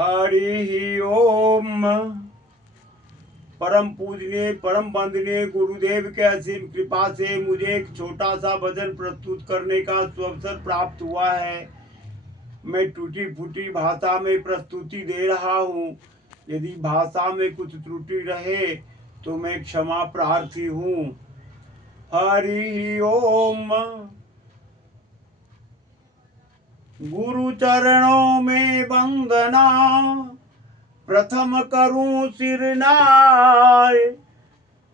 हरि ओम। परम पूजनीय परम वंदनीय गुरुदेव के असीम कृपा से मुझे एक छोटा सा भजन प्रस्तुत करने का सुअवसर प्राप्त हुआ है। मैं टूटी फूटी भाषा में प्रस्तुति दे रहा हूँ। यदि भाषा में कुछ त्रुटि रहे तो मैं क्षमा प्रार्थी हूँ। हरि ओम। गुरु चरणों में वंदना, प्रथम करूं सिर नाय।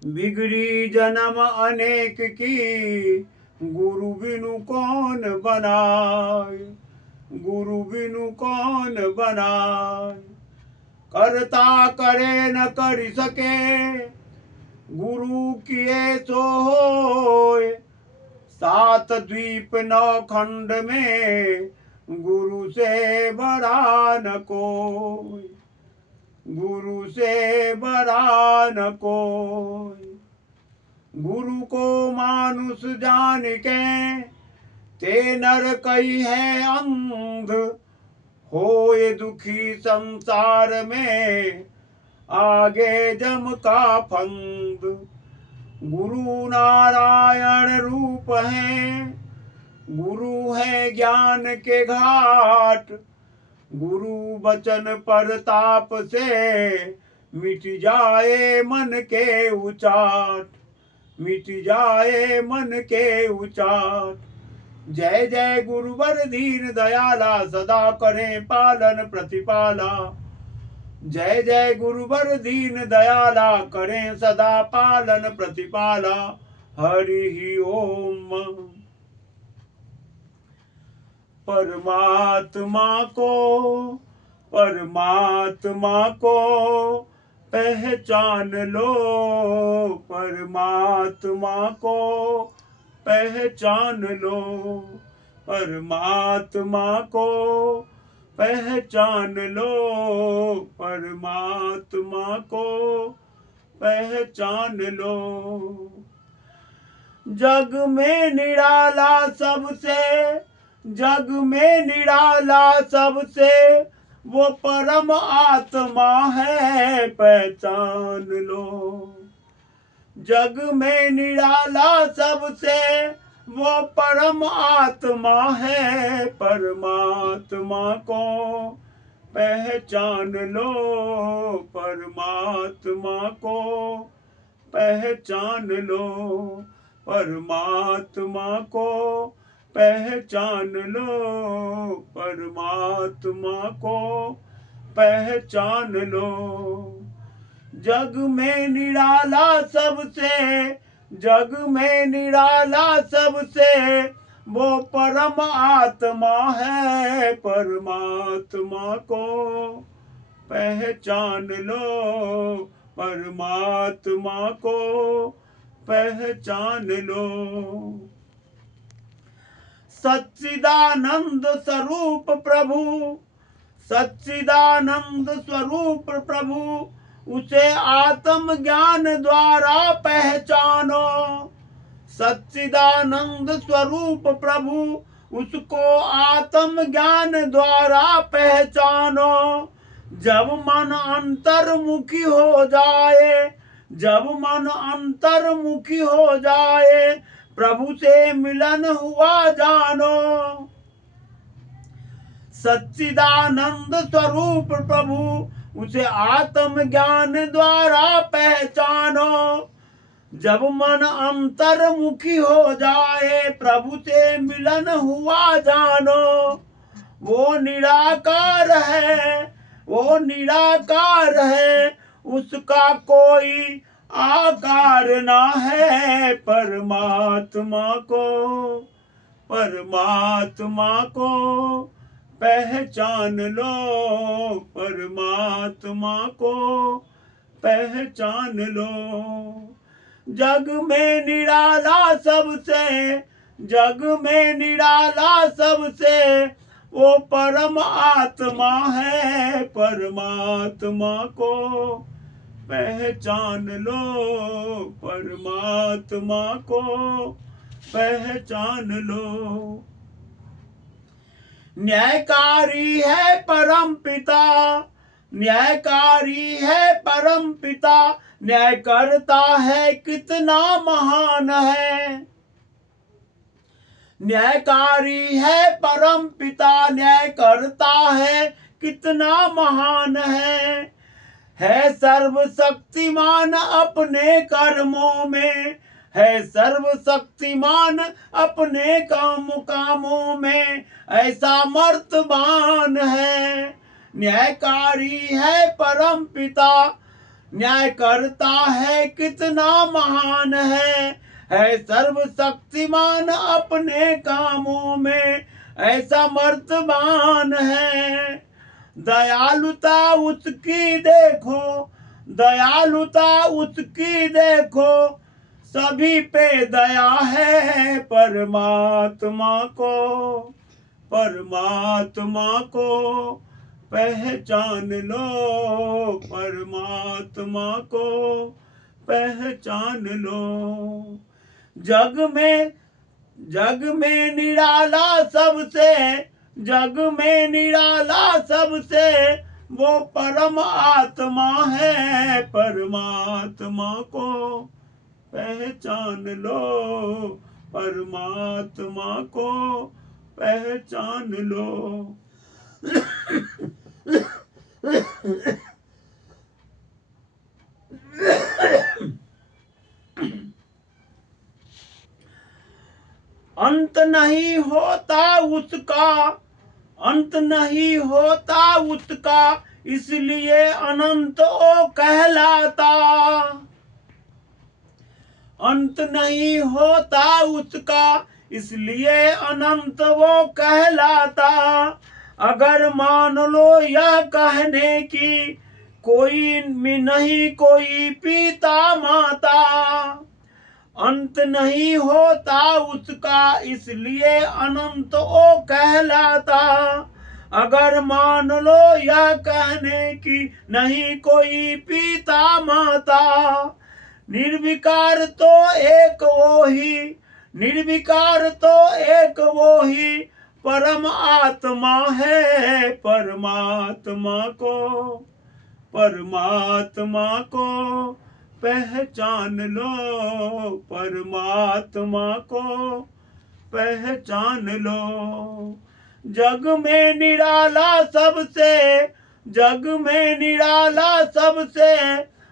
बिगड़ी जन्म अनेक की, गुरु बिनु कौन बनाए। गुरु बिनु कौन बनाए। करता करे न कर सके, गुरु किए सो होए। सात द्वीप नौ खंड में, गुरु से बड़ा न कोई। गुरु से बड़ा न कोई। गुरु को मानुष जान के, ते नर कई है अंध। होए दुखी संसार में, आगे जम का फंद। गुरु नारायण रूप है, गुरु है ज्ञान के घाट। गुरु वचन परताप से, मिट जाए मन के उचाट। मिट जाए मन के उचाट। जय जय गुरुवर दीन दयाला, सदा करें पालन प्रतिपाला। जय जय गुरुवर दीन दयाला, करें सदा पालन प्रतिपाला। हरि ओम। परमात्मा को पहचान लो। परमात्मा को पहचान लो। परमात्मा को पहचान लो। परमात्मा को पहचान लो। जग में निराला सबसे, जग में निराला सबसे, वो परम आत्मा है, पहचान लो। जग में निराला सबसे, वो परम आत्मा है, परमात्मा को पहचान लो। परमात्मा को पहचान लो। परमात्मा को पहचान लो। परमात्मा को पहचान लो। जग में निराला सबसे, जग में निराला सबसे, वो परम आत्मा है, परमात्मा को पहचान लो। परमात्मा को पहचान लो। सच्चिदानंद स्वरूप प्रभु, सच्चिदानंद स्वरूप प्रभु, उसे आत्म ज्ञान द्वारा पहचानो। सच्चिदानंद स्वरूप प्रभु, उसको आत्म ज्ञान द्वारा पहचानो। जब मन अंतर्मुखी हो जाए, जब मन अंतर्मुखी हो जाए, प्रभु से मिलन हुआ जानो। सच्चिदानंद स्वरूप प्रभु, उसे आत्म ज्ञान द्वारा पहचानो। जब मन अंतर्मुखी हो जाए, प्रभु से मिलन हुआ जानो। वो निराकार है, वो निराकार है, उसका कोई आकार ना है। परमात्मा को, परमात्मा को पहचान लो। परमात्मा को पहचान लो। जग में निराला सबसे, जग में निराला सबसे, वो परम आत्मा है, परमात्मा को पहचान लो। परमात्मा को पहचान लो। न्यायकारी है परम पिता, न्यायकारी है परम पिता, न्याय करता है कितना महान है। न्यायकारी है परम पिता, न्याय करता है कितना महान है सर्वशक्तिमान अपने कर्मों में, है सर्वशक्तिमान अपने कामों में, ऐसा मर्तबान है। न्यायकारी है परम पिता, न्याय करता है कितना महान है सर्वशक्तिमान अपने कामों में, ऐसा मर्तबान है। दयालुता उसकी देखो, दयालुता उसकी देखो, सभी पे दया है परमात्मा को, परमात्मा को पहचान लो, परमात्मा को पहचान लो। जग में निराला सबसे, जग में निराला सबसे वो परम आत्मा है, परमात्मा को पहचान लो, परमात्मा को पहचान लो। अंत नहीं होता उसका, अंत नहीं होता उसका, इसलिए अनंत ओ कहलाता। अंत नहीं होता उसका, इसलिए अनंत वो कहलाता। अगर मान लो यह कहने की कोई नहीं कोई पिता माता, अंत नहीं होता उसका, इसलिए अनंत ओ कहलाता। अगर मान लो यह कहने की नहीं कोई पिता माता, निर्विकार तो एक वो ही, निर्विकार तो एक वो ही परम आत्मा है, परमात्मा को, परमात्मा को पहचान लो, परमात्मा को पहचान लो। जग में निराला सबसे, जग में निराला सबसे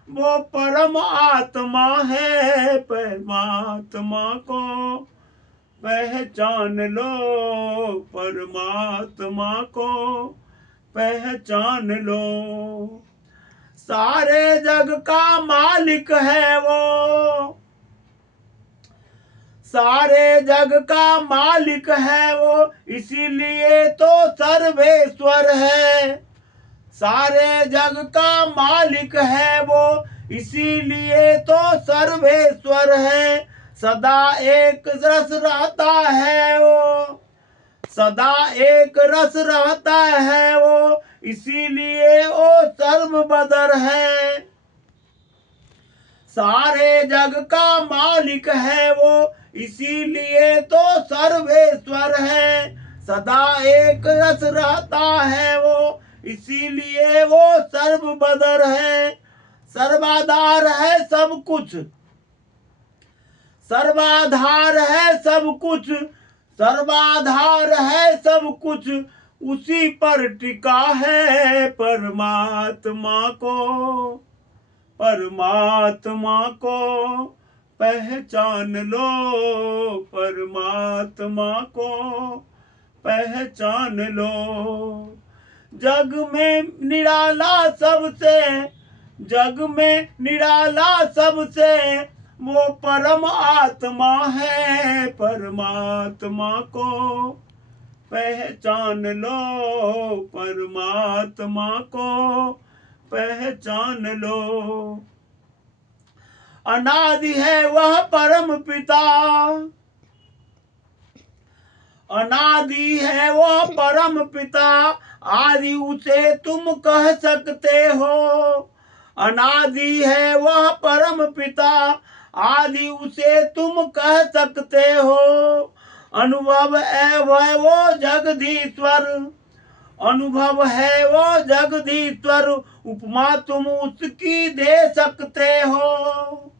वो परम आत्मा है, परमात्मा को पहचान लो, परमात्मा को पहचान लो। सारे जग का मालिक है वो, सारे जग का मालिक है वो, इसीलिए तो सर्वेश्वर है। सारे जग का मालिक है वो, इसीलिए तो सर्वेश्वर है। सदा एक रस रहता है वो, सदा एक रस रहता है वो, इसीलिए वो सर्वबदर है। सारे जग का मालिक है वो, इसीलिए तो सर्वेश्वर है। सदा एक रस रहता है वो, इसीलिए वो सर्वबदर है। सर्वाधार है सब कुछ, सर्वाधार है सब कुछ, सर्वाधार है सब कुछ, उसी पर टिका है परमात्मा को, परमात्मा को पहचान लो, परमात्मा को पहचान लो। जग में निराला सबसे, जग में निराला सबसे वो परम आत्मा है, परमात्मा को पहचान लो, परमात्मा को पहचान लो। अनादि है वह परम पिता, अनादि है वह परम पिता, आदि उसे तुम कह सकते हो। अनादि है वह परम पिता, आदि उसे तुम कह सकते हो। अनुभव है वो जगदीश्वर, अनुभव है वो जगदीश्वर, उपमा तुम उसकी दे सकते हो।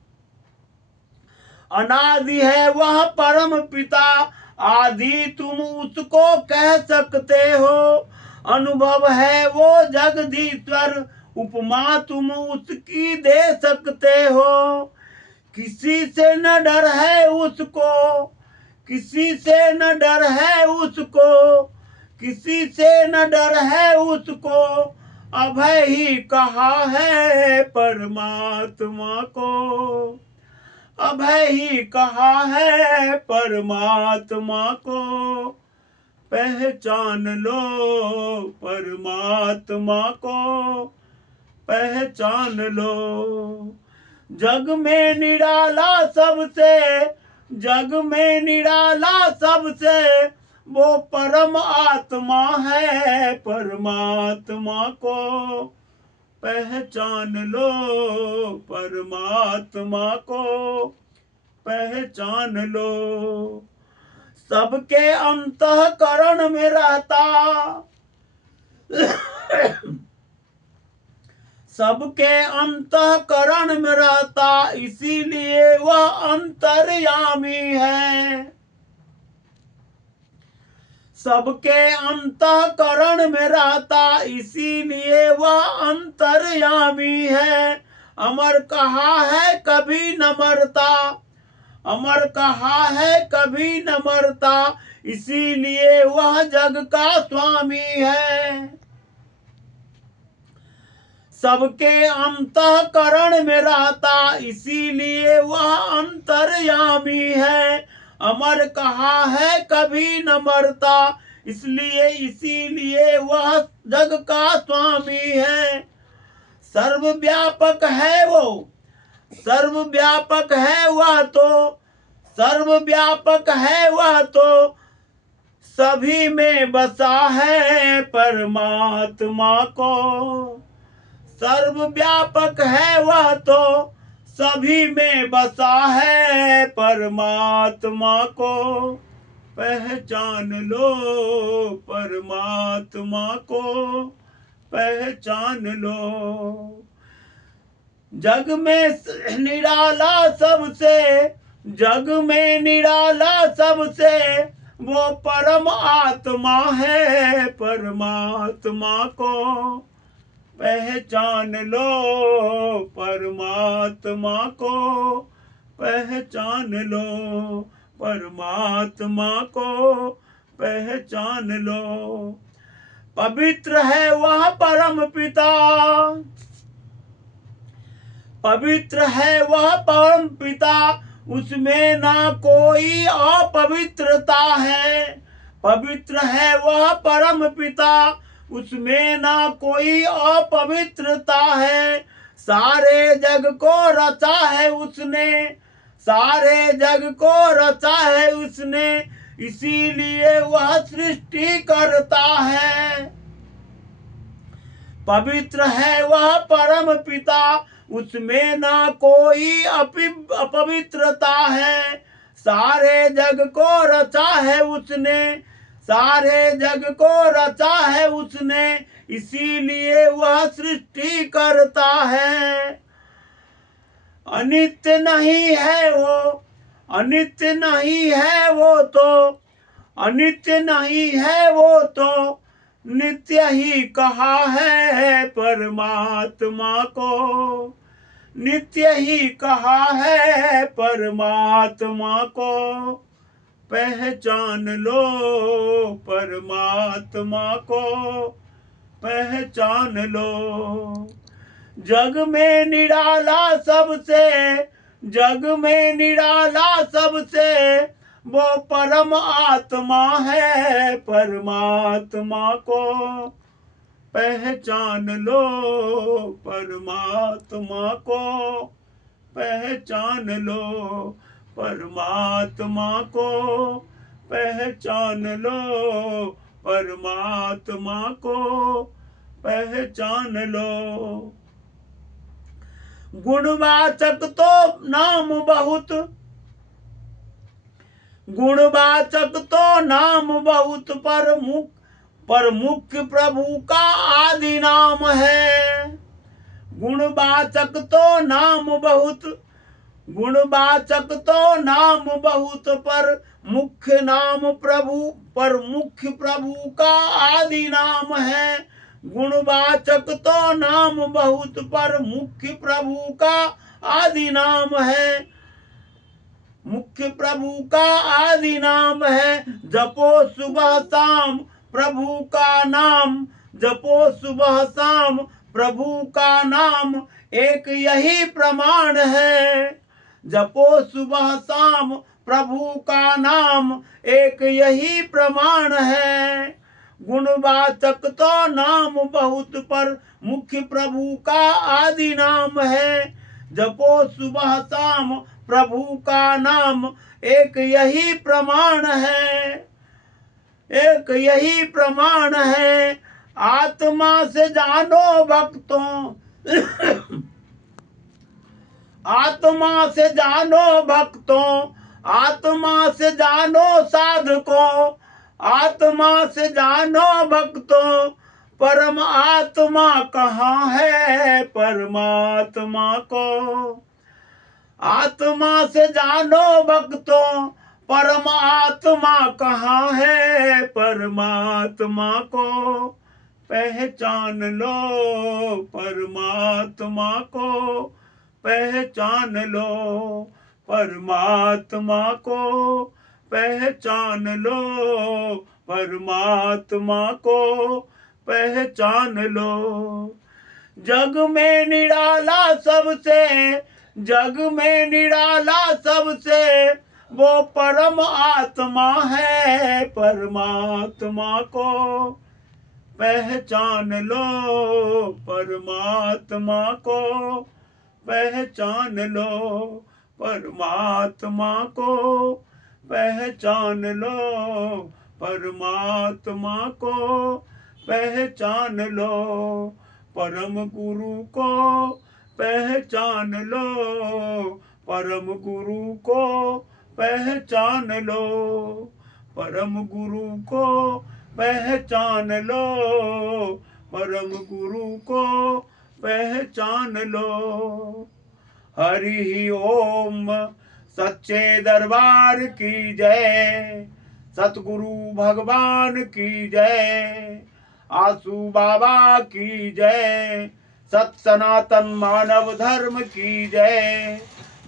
अनादि है वह परम पिता, आदि तुम उसको कह सकते हो। अनुभव है वो जगदीश्वर, उपमा तुम उसकी दे सकते हो। किसी से न डर है उसको, किसी से न डर है उसको, किसी से न डर है उसको, अभय ही कहा है परमात्मा को, अभय ही कहा है परमात्मा को। पहचान लो परमात्मा को, पहचान लो। जग में निराला सबसे, जग में निराला सबसे, वो परम आत्मा है परमात्मा को। पहचान लो परमात्मा को, पहचान लो। सबके अंतःकरण में रहता, सबके अंतःकरण में रहता, इसीलिए वह अंतर्यामी है। सबके अंतःकरण में रहता, इसीलिए वह अंतर्यामी है। अमर कहा है कभी न मरता, अमर कहा है कभी न मरता, इसीलिए वह जग का स्वामी है। सबके अंतःकरण में रहता, इसीलिए वह अंतर्यामी है। अमर कहा है कभी न मरता, इसलिए इसीलिए वह जग का स्वामी है। सर्वव्यापक है वो, सर्वव्यापक है वह तो, सर्वव्यापक है वह तो, सभी में बसा है परमात्मा को। सर्वव्यापक है वह तो, सभी में बसा है परमात्मा को। पहचान लो परमात्मा को, पहचान लो। जग में निराला सबसे, जग में निराला सबसे, वो परम आत्मा है परमात्मा को। पहचान लो परमात्मा को, पहचान लो परमात्मा को, पहचान लो। पवित्र है वह परम पिता, पवित्र है वह परम पिता, उसमें ना कोई अपवित्रता है। पवित्र है वह परम पिता, उसमें ना कोई अपवित्रता है। सारे जग को रचा है उसने, सारे जग को रचा है उसने, इसीलिए वह सृष्टि करता है। पवित्र है वह परम पिता, उसमें ना कोई अपवित्रता है। सारे जग को रचा है उसने, सारे जग को रचा है उसने, इसीलिए वह सृष्टि करता है। अनित्य नहीं है वो, अनित्य नहीं है वो तो, अनित्य नहीं है वो तो, नित्य ही कहा है परमात्मा को। नित्य ही कहा है परमात्मा को। पहचान लो परमात्मा को, पहचान लो। जग में निराला सबसे, जग में निराला सबसे, वो परम आत्मा है परमात्मा को। पहचान लो परमात्मा को, पहचान लो परमात्मा को, पहचान लो परमात्मा को, पहचान लो। गुणवाचक तो नाम बहुत, गुणवाचक तो नाम बहुत पर मुख्य प्रभु का आदि नाम है। गुणवाचक तो नाम बहुत गुणवाचक तो नाम बहुत पर मुख्य प्रभु का आदि नाम है। गुणवाचक तो नाम बहुत पर मुख्य प्रभु का आदि नाम है। मुख्य प्रभु का आदि नाम है। जपो सुबह शाम प्रभु का नाम, जपो सुबह शाम प्रभु का नाम, एक यही प्रमाण है। जपो सुबह शाम प्रभु का नाम, एक यही प्रमाण है। गुणवाचक तो नाम बहुत पर मुख्य प्रभु का आदि नाम है। जपो सुबह शाम प्रभु का नाम, एक यही प्रमाण है। एक यही प्रमाण है। आत्मा से जानो भक्तों आत्मा से जानो भक्तों, आत्मा से जानो साधकों, आत्मा से जानो भक्तों, परम आत्मा कहाँ है परमात्मा को। आत्मा से जानो भक्तों, परम आत्मा कहाँ है परमात्मा को। पहचान लो परमात्मा को, पहचान लो परमात्मा को, पहचान लो परमात्मा को, पहचान लो। जग में निराला सबसे, जग में निराला सबसे, वो परम आत्मा है परमात्मा को। पहचान लो परमात्मा को, पहचान लो परमात्मा को, पहचान लो परमात्मा को, पहचान लो परम गुरु को, पहचान लो परम गुरु को, पहचान लो परम गुरु को, पहचान लो परम गुरु को, पहचान लो। हरि ओम। सच्चे दरबार की जय, सतगुरु भगवान की जय, आसू बाबा की जय, सत सनातन मानव धर्म की जय।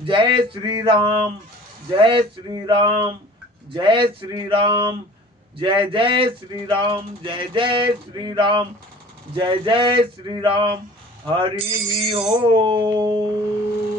जय श्री राम, जय श्री राम, जय श्री राम, जय जय श्री राम, जय जय श्री राम, जय जय श्री राम। हरि ओम।